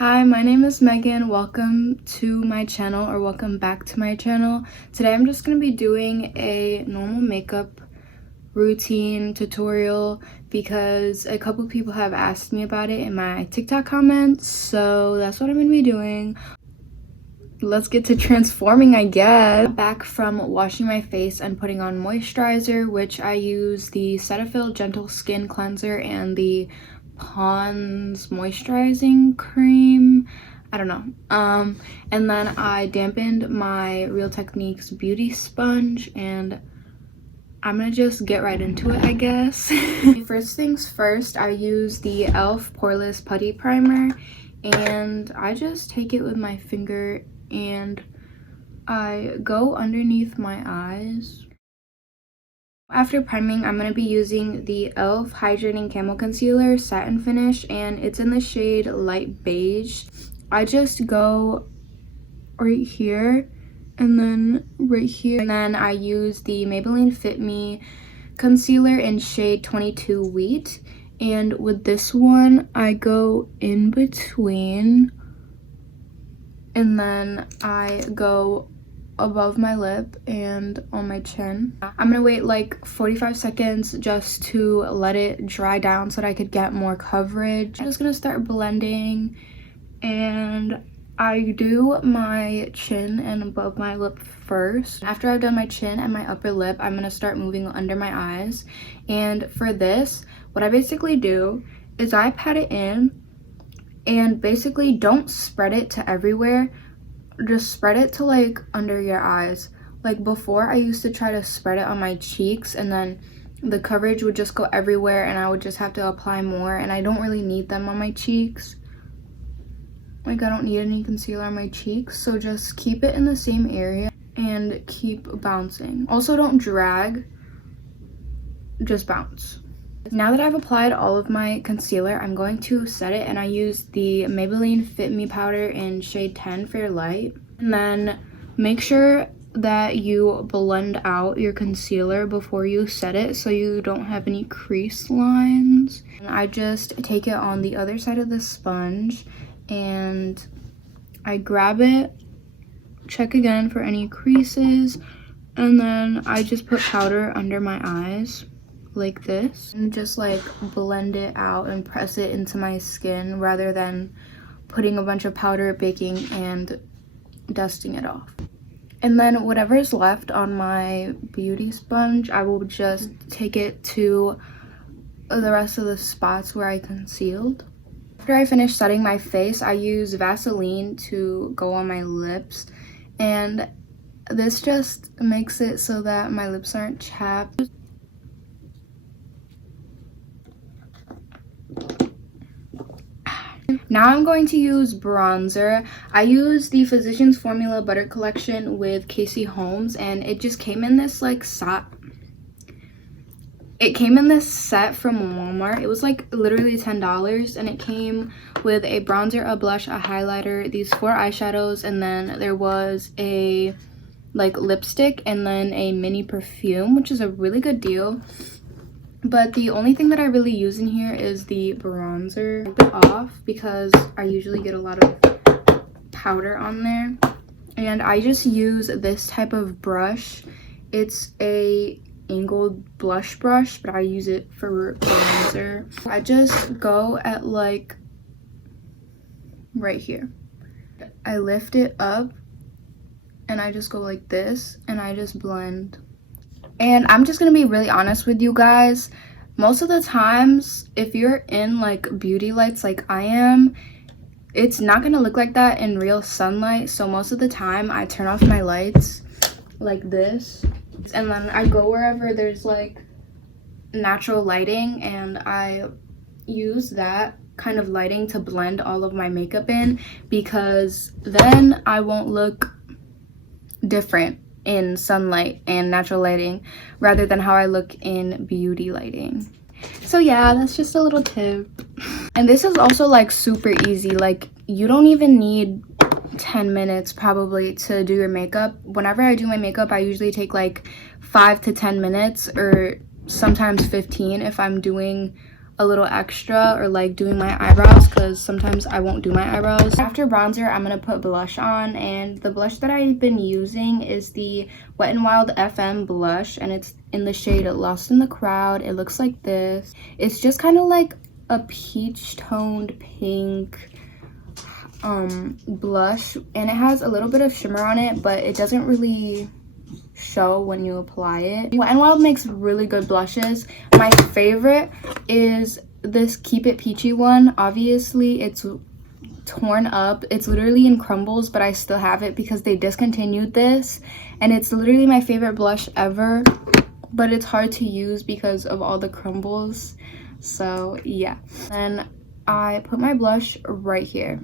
Hi, my name is Megan. Welcome to my channel, or welcome back to my channel. Today I'm just going to be doing a normal makeup routine tutorial because a couple people have asked me about it in my TikTok comments, so that's what I'm going to be doing. Let's get to transforming, I guess. Back from washing my face and putting on moisturizer, which I use the Cetaphil Gentle Skin Cleanser and the Pond's moisturizing cream. I don't know. And then I dampened my Real Techniques beauty sponge, and I'm gonna just get right into it, I guess. First things first, I use the e.l.f. Poreless Putty Primer, and I just take it with my finger and I go underneath my eyes. After priming, I'm going to be using the e.l.f. Hydrating Camo Concealer Satin Finish, and it's in the shade Light Beige. I just go right here and then right here. And then I use the Maybelline Fit Me Concealer in shade 22 Wheat. And with this one, I go in between. And then I go above my lip and on my chin. I'm gonna wait like 45 seconds just to let it dry down so that I could get more coverage. I'm just gonna start blending, and I do my chin and above my lip first. After I've done my chin and my upper lip, I'm gonna start moving under my eyes. And for this, what I basically do is I pat it in, and basically don't spread it to everywhere. Just spread it to like under your eyes. Like before, I used to try to spread it on my cheeks, and then the coverage would just go everywhere and I would just have to apply more, and I don't really need them on my cheeks. Like, I don't need any concealer on my cheeks, so just keep it in the same area and keep bouncing. Also, don't drag, just bounce. Now that I've applied all of my concealer, I'm going to set it, and I use the Maybelline Fit Me powder in shade 10 Fair Light. And then make sure that you blend out your concealer before you set it so you don't have any crease lines. And I just take it on the other side of the sponge and I grab it, check again for any creases, and then I just put powder under my eyes like this and just like blend it out and press it into my skin rather than putting a bunch of powder, baking, and dusting it off. And then whatever is left on my beauty sponge, I will just take it to the rest of the spots where I concealed. After I finish setting my face, I use Vaseline to go on my lips, and this just makes it so that my lips aren't chapped. Now I'm going to use bronzer. I use the Physicians Formula Butter Collection with Casey Holmes, and it just came in this like set. It came in this set from Walmart. It was like literally $10, and it came with a bronzer, a blush, a highlighter, these 4 eyeshadows, and then there was a like lipstick and then a mini perfume, which is a really good deal. But the only thing that I really use in here is the bronzer. Wipe it off because I usually get a lot of powder on there. And I just use this type of brush. It's a angled blush brush, but I use it for bronzer. I just go at like right here. I lift it up and I just go like this and I just blend. And I'm just gonna be really honest with you guys. Most of the times, if you're in like beauty lights like I am, it's not gonna look like that in real sunlight. So most of the time, I turn off my lights like this. And then I go wherever there's like natural lighting, and I use that kind of lighting to blend all of my makeup in, because then I won't look different in sunlight and natural lighting rather than how I look in beauty lighting. So yeah, that's just a little tip. And this is also like super easy. Like, you don't even need 10 minutes probably to do your makeup. Whenever I do my makeup, I usually take like 5 to 10 minutes, or sometimes 15 if I'm doing a little extra, or like doing my eyebrows, because sometimes I won't do my eyebrows. After bronzer, I'm gonna put blush on, and the blush that I've been using is the Wet n Wild FM blush, and it's in the shade Lost in the Crowd. It looks like this. It's just kind of like a peach toned pink blush, and it has a little bit of shimmer on it, but it doesn't really show when you apply it. Wet n Wild makes really good blushes. My favorite is this Keep It Peachy one. Obviously it's torn up, it's literally in crumbles, but I still have it because they discontinued this, and it's literally my favorite blush ever, but it's hard to use because of all the crumbles. So yeah, and I put my blush right here.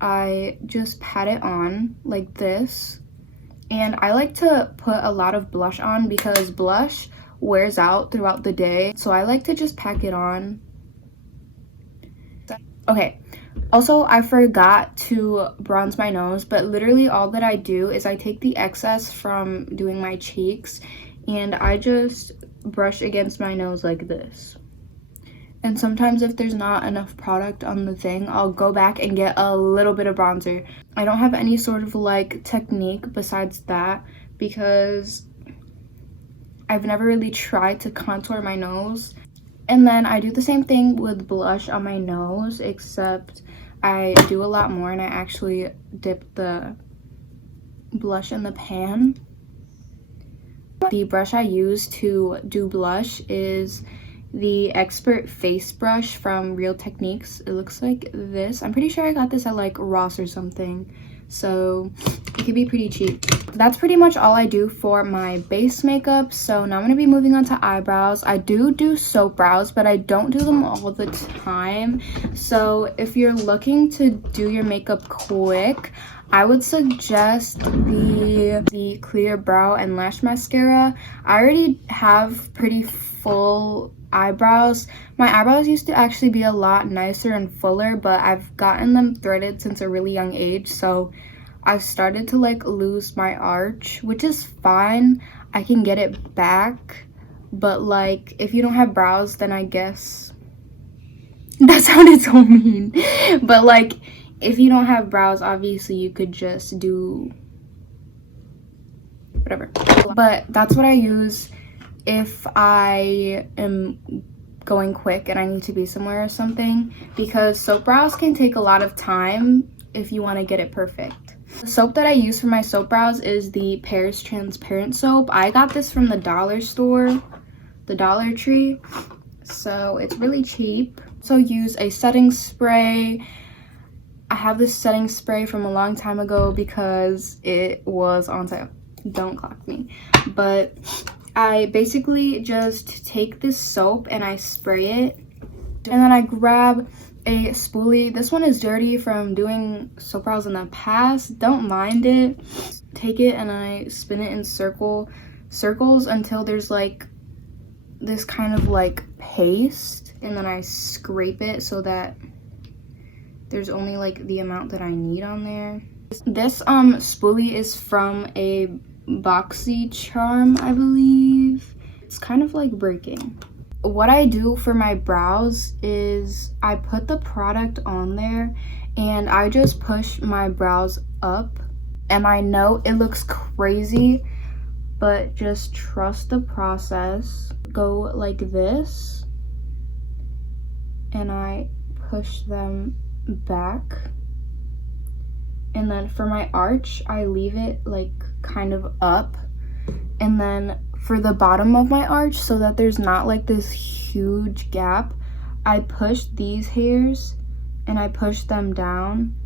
I just pat it on like this, and I like to put a lot of blush on because blush wears out throughout the day, so I like to just pack it on. Okay, also I forgot to bronze my nose, but literally all that I do is I take the excess from doing my cheeks and I just brush against my nose like this. And sometimes if there's not enough product on the thing, I'll go back and get a little bit of bronzer. I don't have any sort of like technique besides that because I've never really tried to contour my nose. And then I do the same thing with blush on my nose, except I do a lot more and I actually dip the blush in the pan. The brush I use to do blush is the Expert Face Brush from Real Techniques. It looks like this. I'm pretty sure I got this at like Ross or something, so it could be pretty cheap. That's pretty much all I do for my base makeup. So now I'm going to be moving on to eyebrows. I do soap brows, but I don't do them all the time. So if you're looking to do your makeup quick, I would suggest the Clear Brow and Lash Mascara. I already have pretty full eyebrows. My eyebrows used to actually be a lot nicer and fuller, but I've gotten them threaded since a really young age, so I've started to like lose my arch, which is fine. I can get it back, but like if you don't have brows, then I guess that sounded so mean. But like if you don't have brows, obviously you could just do whatever. But that's what I use if I am going quick and I need to be somewhere or something, because soap brows can take a lot of time if you want to get it perfect. The soap that I use for my soap brows is the Paris Transparent Soap. I got this from the dollar store, the Dollar Tree, so it's really cheap. So use a setting spray. I have this setting spray from a long time ago because it was on sale. Don't clock me. But I basically just take this soap and I spray it, and then I grab a spoolie. This one is dirty from doing soap brows in the past. Don't mind it. Take it and I spin it in circles until there's like this kind of like paste, and then I scrape it so that there's only like the amount that I need on there. This spoolie is from a Boxy Charm, I believe. It's kind of like breaking. What I do for my brows is I put the product on there and I just push my brows up, and I know it looks crazy, but just trust the process. Go like this and I push them back, and then for my arch I leave it like kind of up, and then for the bottom of my arch, so that there's not like this huge gap, I push these hairs and I push them down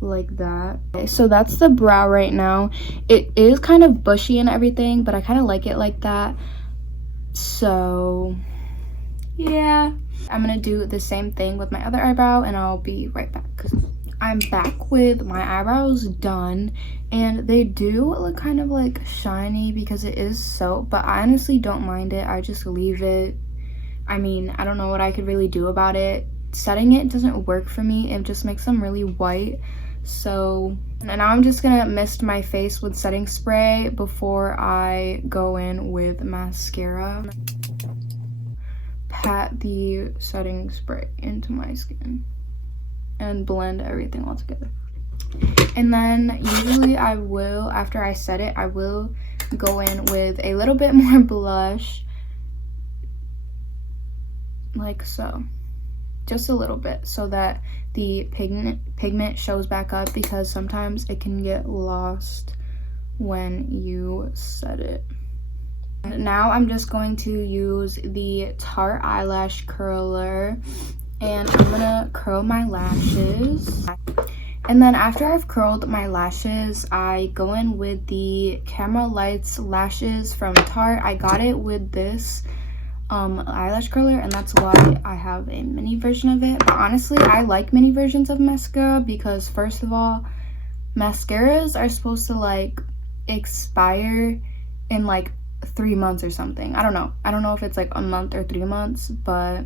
like that. Okay, so that's the brow right now. It is kind of bushy and everything, but I kind of like it like that. So yeah, I'm gonna do the same thing with my other eyebrow and I'll be right back. I'm back with my eyebrows done, and they do look kind of like shiny because it is soap, but I honestly don't mind it. I just leave it. I mean, I don't know what I could really do about it. Setting it doesn't work for me. It just makes them really white. So, and now I'm just gonna mist my face with setting spray before I go in with mascara. Pat the setting spray into my skin and blend everything all together. And then usually I will, after I set it, I will go in with a little bit more blush, like so, just a little bit, so that the pigment shows back up, because sometimes it can get lost when you set it. And now I'm just going to use the Tarte eyelash curler, and I'm gonna curl my lashes. And then after I've curled my lashes, I go in with the Camera Lights lashes from Tarte. I got it with this eyelash curler, and that's why I have a mini version of it. But honestly, I like mini versions of mascara because, first of all, mascaras are supposed to like expire in like 3 months or something. I don't know if it's like a month or 3 months, but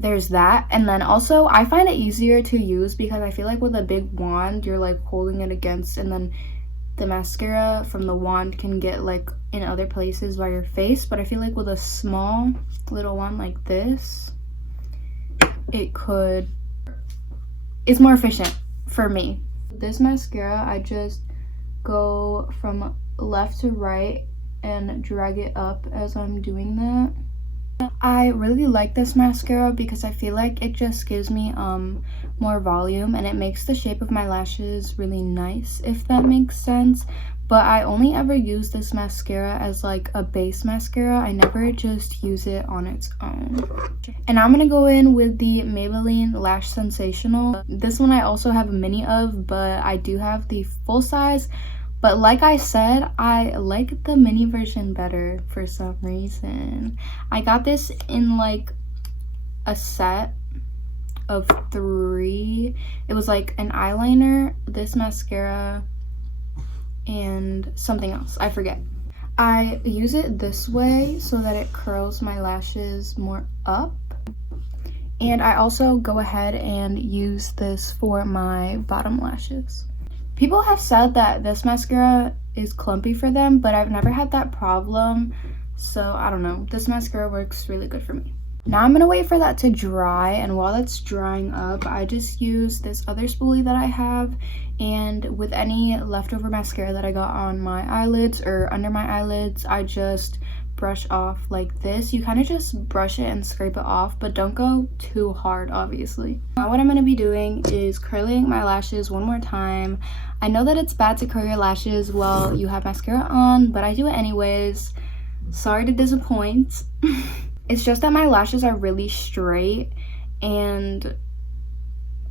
there's that. And then also I find it easier to use because I feel like with a big wand you're like holding it against, and then the mascara from the wand can get like in other places by your face. But I feel like with a small little wand like this, it's more efficient for me. This mascara, I just go from left to right and drag it up as I'm doing that. I really like this mascara because I feel like it just gives me more volume, and it makes the shape of my lashes really nice, if that makes sense. But I only ever use this mascara as like a base mascara. I never just use it on its own. And I'm gonna go in with the Maybelline Lash Sensational. This one I also have a mini of, but I do have the full size. But like I said, I like the mini version better for some reason. I got this in like a set of 3. It was like an eyeliner, this mascara, and something else. I forget. I use it this way so that it curls my lashes more up. And I also go ahead and use this for my bottom lashes. People have said that this mascara is clumpy for them, but I've never had that problem, so I don't know. This mascara works really good for me. Now I'm gonna wait for that to dry, and while that's drying up, I just use this other spoolie that I have, and with any leftover mascara that I got on my eyelids or under my eyelids, I just brush off like this. You kind of just brush it and scrape it off, but don't go too hard, obviously. Now what I'm going to be doing is curling my lashes one more time. I know that it's bad to curl your lashes while you have mascara on, but I do it anyways. Sorry to disappoint. It's just that my lashes are really straight and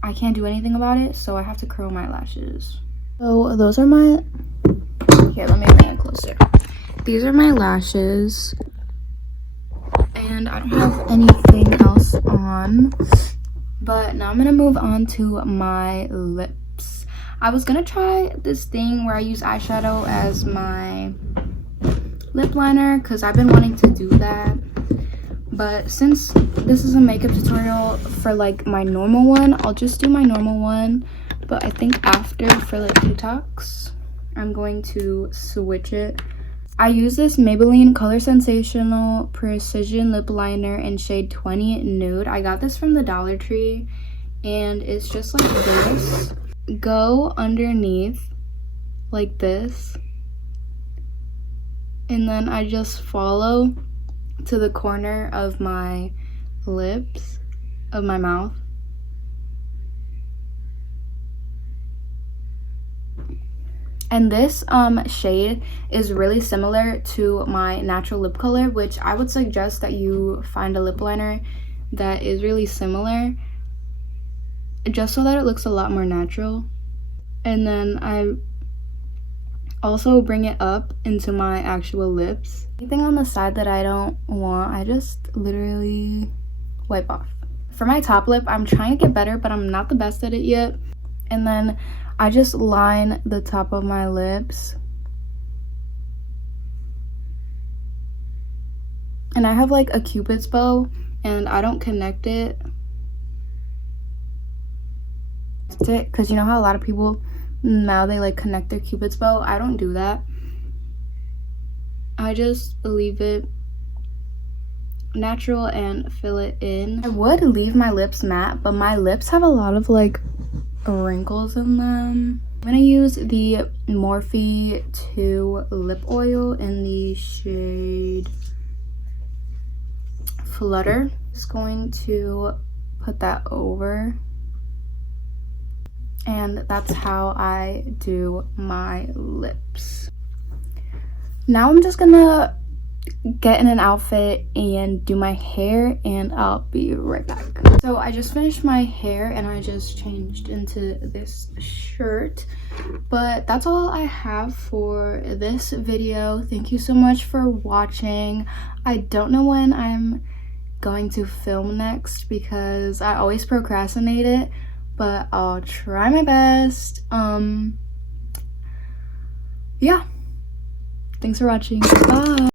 I can't do anything about it, so I have to curl my lashes. So those are my, here, let me bring it closer. These are my lashes, and I don't have anything else on, but now I'm gonna move on to my lips. I was gonna try this thing where I use eyeshadow as my lip liner because I've been wanting to do that, but since this is a makeup tutorial for like my normal one, I'll just do my normal one. But I think after, for like TikToks, I'm going to switch it. I use this Maybelline Color Sensational Precision Lip Liner in shade 20 Nude. I got this from the Dollar Tree, and it's just like this. Go underneath like this, and then I just follow to the corner of my lips, of my mouth. And this shade is really similar to my natural lip color, which I would suggest that you find a lip liner that is really similar, just so that it looks a lot more natural. And then I also bring it up into my actual lips. Anything on the side that I don't want, I just literally wipe off. For my top lip, I'm trying to get better, but I'm not the best at it yet. And then I just line the top of my lips. And I have like a Cupid's bow, and I don't connect it. it, because you know how a lot of people now they like connect their cupid's bow. I don't do that. I just leave it natural and fill it in. I would leave my lips matte, but my lips have a lot of like wrinkles in them. I'm gonna use the Morphe 2 lip oil in the shade Flutter. Just going to put that over, and that's how I do my lips. Now I'm just gonna get in an outfit and do my hair, and I'll be right back. So I just finished my hair and I just changed into this shirt, but that's all I have for this video. Thank you so much for watching. I don't know when I'm going to film next because I always procrastinate it, but I'll try my best. Yeah, thanks for watching. Bye.